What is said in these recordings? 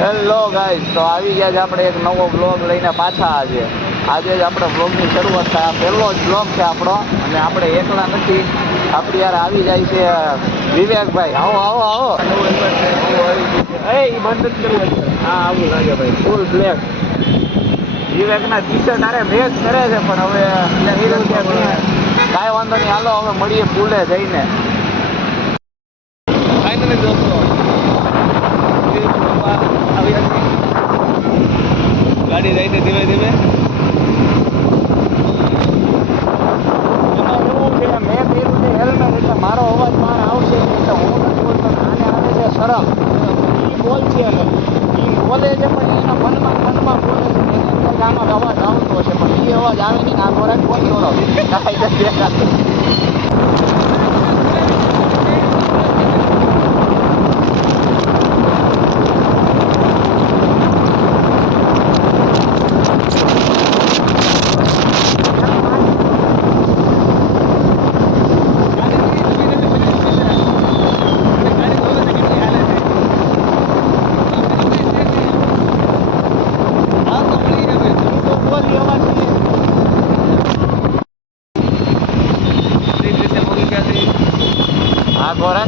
Hello guys, તો આવી ગયા છે આપણે એક નવો બ્લોગ લઈને પાછા. આજે જ આપણે બ્લોગની શરૂઆત થાય. આ પહેલો જ બ્લોગ છે આપણો અને આપણે એકલા નથી. આપણી યાર આવી જાય છે વિવેકભાઈ. આવો આવો આવો. એ બંધ જ કર્યું. હા આવું લાગે ભાઈ, ફૂલ બ્લેક. વિવેકના ટી શર્ટ આરે મેચ કરે છે, પણ હવે કાંઈ વાંધો નહીં. હાલો હવે મળીએ પુલે જઈને. ફાઇનલી દોસ્તો ગાડી જાય છે ધીમે ધીમે. એવું છે મેં પહેર્યું છે હેલ્મેટ, એટલે મારો અવાજ બહાર આવશે એટલે હું નથી બોલતો. આને આવે છે શરમ. એ બોલ છે એ બોલે છે, પણ એના મનમાં બોલે છે. એને અંદર આનો અવાજ આવતો હશે, પણ એ અવાજ આવે નહીં. આ ખોરાક કોણ જોડો કાંઈ દેખાતું.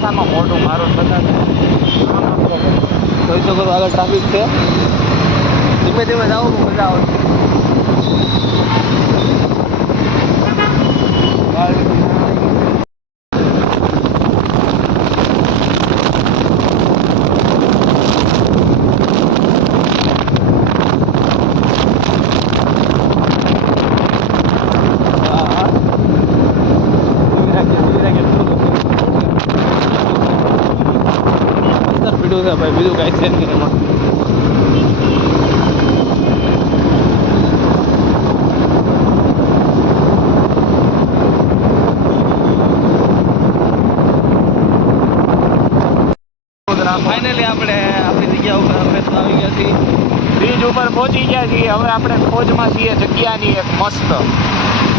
આમાં મોટું મારું બધા જોઈ શકો છો. આગળ ટ્રાફિક છે. ધીમે ધીમે જાઓ, મજા આવશે. ભાઈ બીજું કાંઈ છે નહીં એમાં. ફાઇનલી આપણે આપણી જગ્યા ઉપર આપણે તો આવી ગયા છીએ, બ્રિજ ઉપર પહોંચી ગયા છીએ. હવે આપણે ખોજમાં છીએ જગ્યાની એક મસ્ત.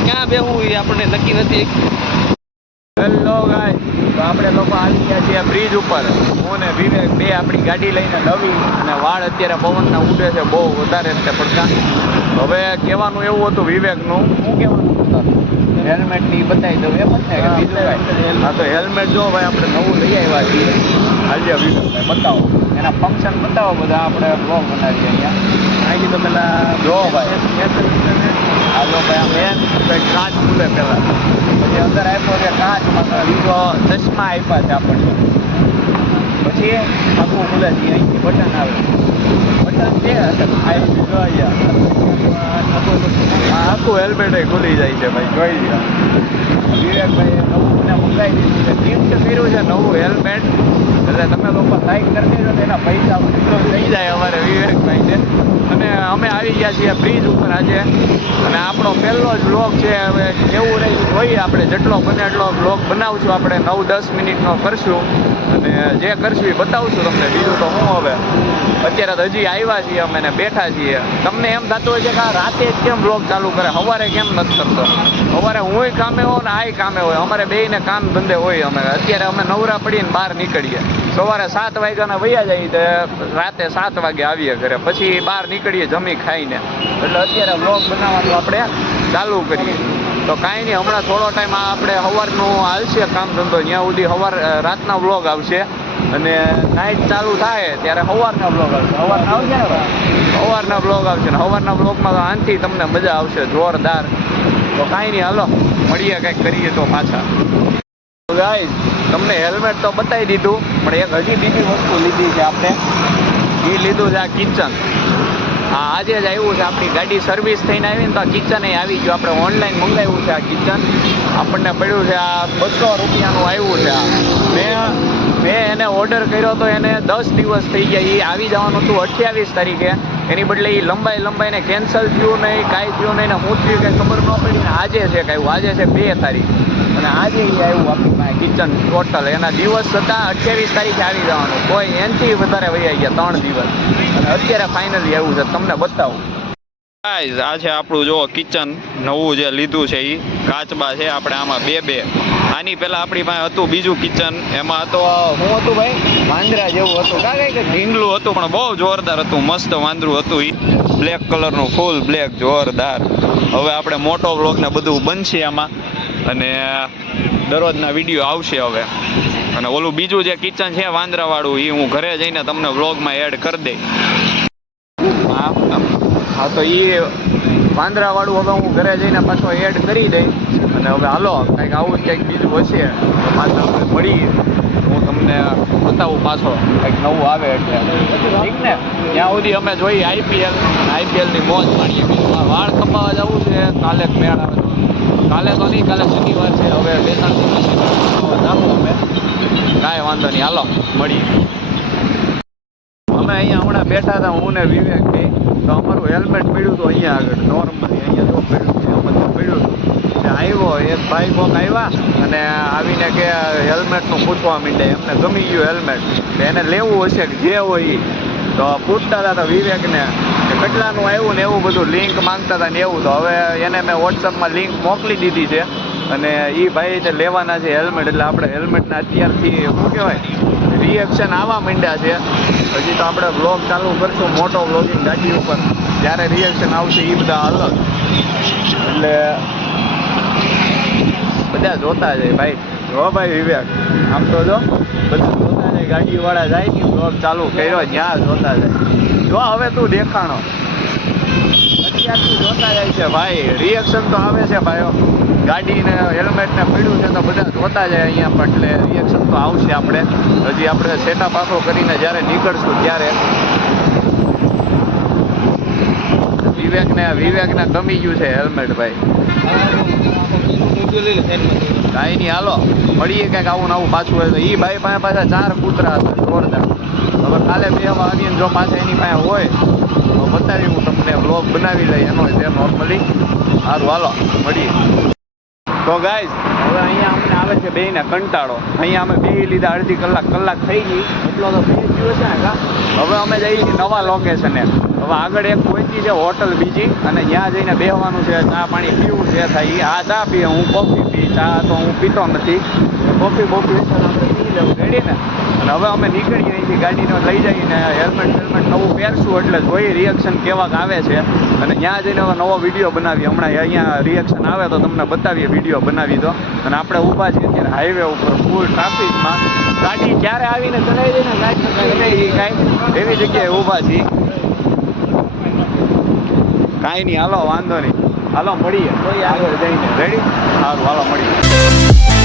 ક્યાં બેહવું એ આપણને નક્કી નથી. હેલો ગાય, તો આપણે લોકો આવી ગયા છીએ બ્રિજ ઉપર. હું ને વિવેક બે આપણી ગાડી લઈને નવી, અને વાળ અત્યારે પવનના ઉડે છે બહુ વધારે છે પડતા. હવે કહેવાનું એવું હતું વિવેકનું, શું કહેવાનું હતું? હેલ્મેટની બતાવી દઉં એમ જ ને કે બીજું કાંઈ? હા, તો હેલ્મેટ જો ભાઈ આપણે નવું લઈ આવ્યા છીએ. હાલ્યો વિવેકભાઈ બતાવો, એના ફંક્શન બતાવો બધા. આપણે બ્લોગ બનાવીએ અહીંયા. આવી તો પેલા જો ભાઈ આ જો ભાઈ મેન કંઈક કાચ ખુલે પહેલાં, પછી અંદર આપ્યો છે કાચમાં લીધો ચશ્મા આપ્યા છે આપણને. પછી આખું ખુલે છે, અહીંથી બટન આવે. બટન છે આખું હેલ્મેટ ખુલી જાય છે ભાઈ. જોઈ લો વિવેકભાઈ નવું મને મંગાવી દીધું છે, ગિફ્ટ કર્યું છે નવું હેલ્મેટ. એટલે તમે લોકો લાઈક કરી દેજો તો એના પૈસા થઈ જાય અમારે વિવેકભાઈને. અને અમે આવી ગયા છીએ બ્રિજ ઉપર આજે, અને આપણો પહેલો જ બ્લોગ છે. હવે કેવું રહી જોઈએ, આપણે જેટલો બને એટલો બ્લોગ બનાવશું. આપણે 9-10 મિનિટનો કરશું, અને જે કરશું એ બતાવશું તમને. બીજું તો હું હવે અત્યારે તો હજી આવ્યા છીએ અમે ને બેઠા છીએ. તમને એમ થતું હોય છે કે આ રાતે જ કેમ બ્લોગ ચાલુ કરે, સવારે કેમ નથી કરતો? સવારે હુંય કામે હોય ને આય કામે હોય, અમારે બેયને કામ ધંધે હોય. અમે અત્યારે અમે નવરા પડીને બહાર નીકળીએ. સવારે 7 વાગ્યાના વયા જઈએ તો રાતે 7 વાગે આવીએ ઘરે, પછી બહાર નીકળીએ જમી ખાઈને. એટલે અત્યારે બ્લોગ બનાવવાનું આપણે ચાલુ કરીએ. તો કાંઈ નહીં, હમણાં થોડો ટાઈમ આપણે સવારનું હાલશે કામ ધંધો, ત્યાં સુધી રાતના બ્લોગ આવશે. અને નાઇટ ચાલુ થાય ત્યારે સવારના બ્લોગ આવશે. સવારના આવશે ને સવારના બ્લોગ આવશે ને સવારના બ્લોગમાં તો આનથી તમને મજા આવશે જોરદાર. તો કાંઈ નહીં, હાલો મળીએ, કંઈક કરીએ તો પાછા. ગાઈસ, તમને હેલ્મેટ તો બતાવી દીધું, પણ એક હજી બીજી વસ્તુ લીધી છે આપણે. એ લીધું છે આ કિચન. હા, આજે જ આવ્યું છે. આપણી ગાડી સર્વિસ થઈને આવી ને તો આ કિચન આવી ગયું. આપણે ઓનલાઈન મંગાવ્યું છે આ કિચન. આપણને પડ્યું છે આ 200 રૂપિયાનું આવ્યું છે. મેં એને ઓર્ડર કર્યો તો એને 10 દિવસ થઈ ગયા. એ આવી જવાનું હતું 28 તારીખે. એની બદલે એ લંબાઈને કેન્સલ થયું નહીં, કાંઈ થયું નહીં ને હું થયું કંઈ ખબર ન પડી ને આજે છે આવ્યું. આજે છે 2 તારીખ, અને આજે એ આવ્યું આપણી પાસે કિચન. ટોટલ એના દિવસ હતા 28 તારીખે આવી જવાનું. કોઈ એનાથી વધારે વહી ગયા 3 દિવસ, અને અત્યારે ફાઇનલી આવ્યું છે. તમને બતાવું ગાઈઝ, આ છે આપણું જો કિચન નવું જે લીધું છે. એ કાચબા છે આપણે આમાં બે આની પહેલાં આપણી પાસે હતું બીજું કિચન, એમાં હતો શું હતું ભાઈ, વાંદરા જેવું હતું કાંઈ કે ઢીંગલું હતું, પણ બહુ જોરદાર હતું, મસ્ત વાંદરું હતું એ, બ્લેક કલરનું, ફૂલ બ્લેક, જોરદાર. હવે આપણે મોટો વ્લોગ ને બધું બનશે આમાં, અને દરરોજના વિડીયો આવશે હવે. અને ઓલું બીજું જે કિચન છે વાંદરાવાળું, એ હું ઘરે જઈને તમને વ્લોગમાં એડ કરી દઈ. હા તો એ વાંદરાવાળું હવે હું ઘરે જઈને પાછો એડ કરી દઈ. અને હવે હાલો કંઈક આવું જ કંઈક બીજું હશે તો પાછા આપણે મળીએ, હું તમને બતાવું પાછો કંઈક નવું આવે એટલે, ઠીક ને? ત્યાં સુધી અમે જોઈએ આઈપીએલની મોજ માણીએ. વાળ કપાવા જવું છે, કાલે મેળ આવે તો, કાલે તો નહીં, કાલે શનિવાર છે, હવે 2-3 દિવસ જાવું અમે, કાંઈ વાંધો નહીં, હાલો મળીએ. અમે અહીંયા હમણાં બેઠા હતા, હું ને વિવેક ભાઈ, તો અમારું હેલ્મેટ પડ્યું હતું અહીંયા આગળ, નોર્મલી અહીંયા જો પડ્યું છે, બધું પડ્યું હતું. આવ્યો એક ભાઈ કોક આવ્યા અને આવીને કે હેલ્મેટનું પૂછવા માંડે, એમને ગમી ગયું હેલ્મેટ, એને લેવું હશે કે જે હોય એ. તો પૂછતા હતા તો વિવેકને કે કેટલાનું આવ્યું ને એવું બધું લિંક માંગતા હતા ને એવું. તો હવે એને મેં વોટ્સઅપમાં લિંક મોકલી દીધી છે, અને એ ભાઈ તે લેવાના છે હેલ્મેટ. એટલે આપણે હેલ્મેટના અત્યારથી શું કહેવાય રિએક્શન આવવા માંડ્યા છે. હજી તો આપણે વ્લોગ ચાલુ કરશું, મોટો વ્લોગિંગ ગાડી ઉપર, ત્યારે રિએક્શન આવશે એ બધા અલગ. એટલે બધા જોતા જાય ભાઈ, જો ભાઈ વિવેક, આમ તો જો બધા જોતા જાય, ગાડીવાળા જાય ને વ્લોગ ચાલુ કર્યો ત્યાં જોતા જાય. જો હવે તું દેખાણો અત્યારથી જોતા જાય છે ભાઈ, રિએક્શન તો આવે છે ભાઈઓ. ગાડીને હેલ્મેટને પડ્યું છે તો બધા જોતા જાય અહીંયા પણ, એટલે રિએક્શન તો આવશે. આપણે હજી આપણે સેટા પાછો કરીને જ્યારે નીકળશું ત્યારે વિવેકને ગમી ગયું છે હેલ્મેટ ભાઈ. કાંઈ નહીં, હાલો મળીએ કંઈક આવું નવું પાછું હોય તો. એ ભાઈ પાસે પાછા 4 કૂતરા હતા જોરદાર. હવે કાલે બેવા આવીને જો પાછા એની પાસે હોય તો બતાવી, હું તમને વ્લોગ બનાવી લઈ એનો છે નોર્મલી. સારું હાલો મળીએ. તો ગાઈઝ હવે અહીંયા અમને આવે છે બેયને કંટાળો. અહીંયા અમે બેય લીધા, અડધી કલાક થઈ ગઈ, એટલો તો થઈ ગયો છે ને. હવે અમે જઈએ છીએ નવા લોકેશને. હવે આગળ એક પહોંચી છે હોટલ બીજી, અને ત્યાં જઈને બેસવાનું છે, ચા પાણી પીવું છે. થાય આ ચા પીએ, હું કોફી પી, ચા તો હું પીતો નથી. કોફી આપણે પી લેવું રેડી ને. અને હવે અમે નીકળીએ અહીંથી, ગાડીને લઈ જઈને હેલ્મેટ નવું પહેરશું, એટલે જોઈએ રિએક્શન કેવાક આવે છે. અને ત્યાં જઈને હવે નવો વિડીયો બનાવીએ. હમણાં અહીંયા રિએક્શન આવે તો તમને બતાવીએ, વિડીયો બનાવી દો. અને આપણે ઊભા છીએ અત્યારે હાઈવે ઉપર, ફૂલ ટ્રાફિકમાં. ગાડી ક્યારે આવીને ચલાવી દે ને ગાડી કાંઈ એવી જગ્યાએ ઊભા છીએ. કાંઈ નહીં, હાલો વાંધો નહીં, હાલો મળીએ આગળ જઈને. રેડી? સારું હાલો મળીએ.